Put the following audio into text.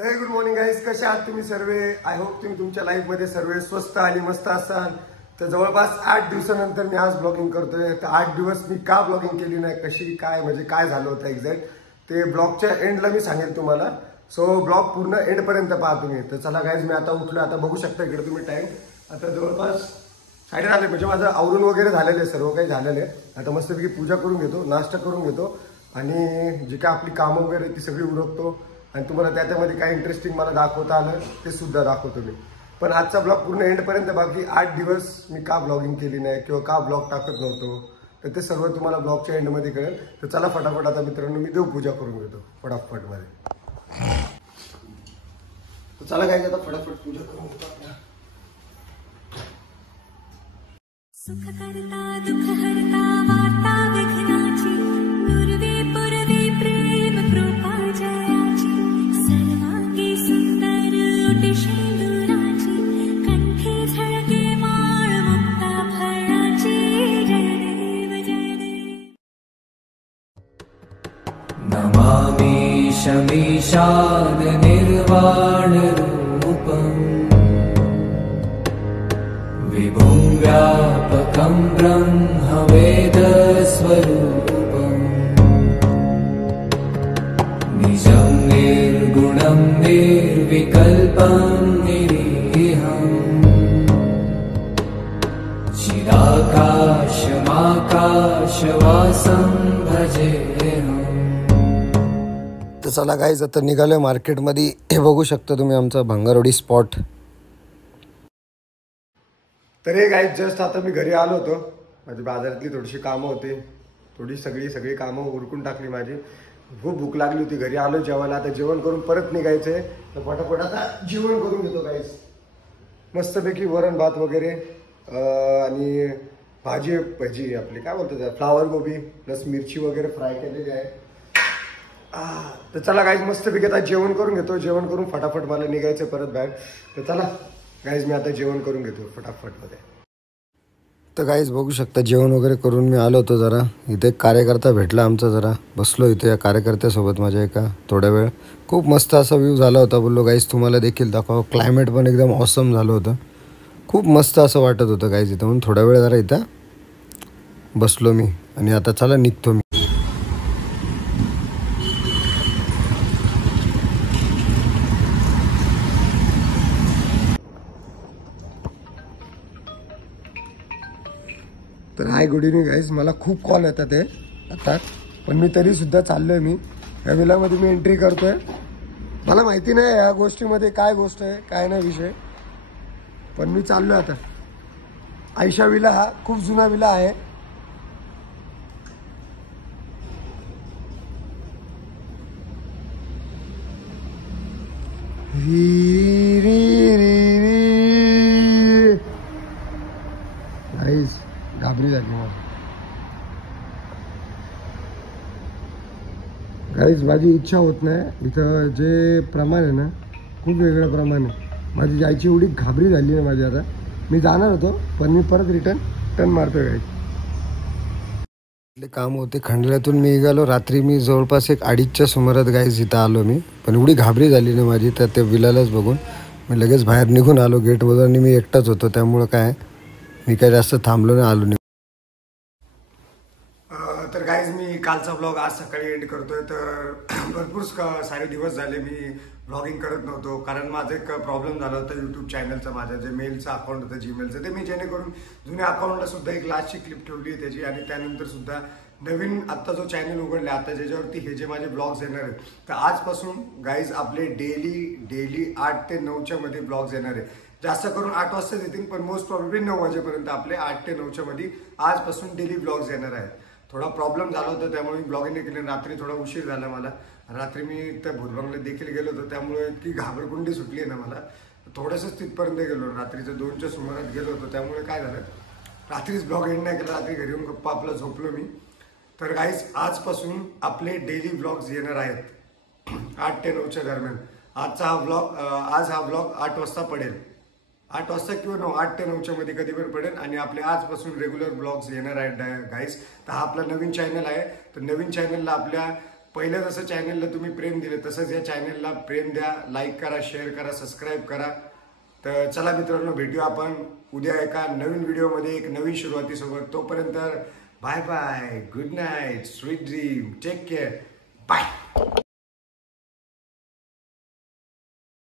तर good morning guys, कसे आहात तुम्ही सर्व? आय होप तुम्ही तुमच्या लाईफमध्ये सर्व स्वस्त आणि मस्त असाल. तर जवळपास 8 दिवसानंतर मी आज ब्लॉगिंग करतोय. तर 8 दिवस मी का ब्लॉगिंग केली नाही, कशी काय म्हणजे काय झालं होतं एक्झॅक्ट ते ब्लॉगच्या एंडला मी सांगेन तुम्हाला. सो ब्लॉग पूर्ण एंडपर्यंत पहा तुम्ही. तर चला गाईज, मी आता उठलो. आता बघू शकता इकडे तुम्ही टाइम. आता जवळपास 8:30 झाले, म्हणजे माझं आवरून वगैरे झालेलं आहे, सर्व काही झालेलं आहे. आता मस्तपैकी पूजा करून घेतो, नाश्ता करून घेतो आणि जी काय आपली कामं वगैरे ती सगळी उरकतो आणि तुम्हाला त्याच्यामध्ये काय इंटरेस्टिंग मला दाखवता आलं ते सुद्धा दाखवतो मी. पण आजचा ब्लॉग पूर्ण एंडपर्यंत बाकी. 8 दिवस मी का ब्लॉगिंग केली नाही किंवा का ब्लॉग टाकत नव्हतो तर ते सर्व तुम्हाला ब्लॉगच्या एंडमध्ये कळेल. तर चला फटाफट आता मित्रांनो मी देवपूजा करून घेतो फटाफटमध्ये. तर चला काय आता फटाफट पूजा करून घेतो आपल्या. सुख करता दुख हरता वार्ता विघ्नाची पूर्वे पूर्वे प्रेम कृपा जयाची सर्वांगी सुंदर ओटी शेंदुराची कंठी झळके माळ मुक्ता फळाची जय देव जय देव. नमामि शमीशान निर्वाण रूपम् विभुं व्यापकं ब्रह्म वेदस्वरूपम् निजं निर्गुणं निर्विकल्पं निरीहम् चिदाकाशमाकाशवासं भजेऽहम्. तर चला गाईज, आता निघालोय मार्केटमध्ये. हे बघू शकता तुम्ही आमचा भंगारवाडी स्पॉट. तर हे गाईज जस्ट आता मी घरी आलो होतो. माझी बाजारातली थोडीशी कामं होती, सगळी कामं उरकून टाकली माझी. खूप भूक लागली होती, घरी आलो जेवायला. आता जेवण करून परत निघायचंय. तर फटाफट आता जेवण करून घेतो गाईज. मस्तपैकी वरण भात वगैरे आणि भाजी आपली काय बोलतात फ्लावर गोबी प्लस मिरची वगैरे फ्राय केलेली आहे. तर चला गाईज मस्तपैकी आता जेवण करून घेतो. जेवण करून फटाफट मला निघायचं परत बाहेर. तर चला गाईज मी आता जेवण करून घेतो फटाफटमध्ये. तर गाईज बघू शकता जेवण वगैरे करून मी आलो होतो. जरा इथे एक कार्यकर्ता भेटला आमचा, जरा बसलो इथे या कार्यकर्त्यासोबत माझ्या एका थोड्या वेळ. खूप मस्त असा व्ह्यू झाला होता. बोललो गाईज तुम्हाला देखील दाखवा. क्लायमेट पण एकदम ऑसम झालं होतं. खूप मस्त असं वाटत होतं गाईज इथं. म्हणून थोड्या वेळ जरा इथं बसलो मी आणि आता चला निघतो मी. तर हाय गुड इव्हनिंग गाईज. मला खूप कॉल येतात आहे आता, पण मी तरी सुद्धा चाललोय. मी या विलामध्ये मी एंट्री करतोय. मला माहिती नाही या गोष्टीमध्ये काय गोष्ट आहे काय नाही विषय, पण मी चाललोय आता. आयशा विला हा खूप जुना विला आहे. गाईज घाबरी झाली मला. गाईज माझी इच्छा होत नाही. इथं जे प्रमाण आहे ना खूप वेगळं प्रमाण आहे. माझी जायची एवढी घाबरी झाली आहे माझी. आता मी जाणार होतो पण मी परत टर्न मारतोय. गाईज काम होते खंडऱ्यातून मी निघालो. रात्री मी जवळपास 1:30च्या सुमारात गाईज इथं आलो मी. पण एवढी घाबरी झाली ना माझी तर त्या विलालाच बघून मी लगेच बाहेर निघून आलो गेटवर. आणि मी एकटाच होतो त्यामुळं काय मी काय जास्त थांबलो नाही, आलो नाही. तर गाईज मी कालचा ब्लॉग आज सकाळी एंड करतोय. तर भरपूर सारे दिवस झाले मी ब्लॉगिंग करत नव्हतो, कारण माझं एक प्रॉब्लेम झाला होता यूट्यूब चॅनलचा. माझं जे मेलचं अकाउंट होतं जीमेलचं, ते मी जेणेकरून जुन्या अकाउंटला सुद्धा एक लास्टची क्लिप ठेवली आहे त्याची. आणि त्यानंतर सुद्धा नवीन आत्ता जो चॅनल उघडला आता ज्याच्यावरती हे जे माझे ब्लॉग्स येणार आहेत, तर आजपासून गाईज आपले डेली 8 ते 9च्या मध्ये ब्लॉग्स येणार आहेत. जास्त करून 8 वाजता येतील, पण मोस्ट प्रॉब्लेबली 9 वाजेपर्यंत आपले 8 ते 9च्या मध्ये आजपासून डेली ब्लॉग्स येणार आहेत. थोडा प्रॉब्लेम झाला होता त्यामुळे मी ब्लॉगिंग नाही केली. रात्री थोडा उशीर झाला मला. रात्री मी त्या भूतबंगल्यात देखील गेलो होतो, त्यामुळे इतकी घाबरकुंडी सुटली आहे ना मला. थोडंसंच तिथपर्यंत गेलो, रात्रीचं 2च्या सुमारात गेलो होतो. त्यामुळे काय झालं, रात्रीच ब्लॉग एंड नाही केला. रात्री घरी येऊन गप्पा आपला झोपलो मी. तर गाईज आजपासून आपले डेली ब्लॉग्स येणार आहेत 8 ते 9च्या दरम्यान. आज हा ब्लॉग 8 वाजता पडेल. 8 वाजता किंवा 8 ते 9च्या मध्ये कधी पण पडेल. आणि आपले आजपासून रेग्युलर ब्लॉग्स येणार आहेत गाईज. तर हा आपला नवीन चॅनल आहे. तर नवीन चॅनलला आपल्या पहिलं जसं चॅनलला तुम्ही प्रेम दिले तसंच या चॅनलला प्रेम द्या, लाईक करा, शेअर करा, सबस्क्राईब करा. तर चला मित्रांनो, भेटूया आपण उद्या एका नवीन व्हिडिओमध्ये एक नवीन सुरुवातीसोबत. तोपर्यंत bye bye, good night, sweet dream, take care, bye.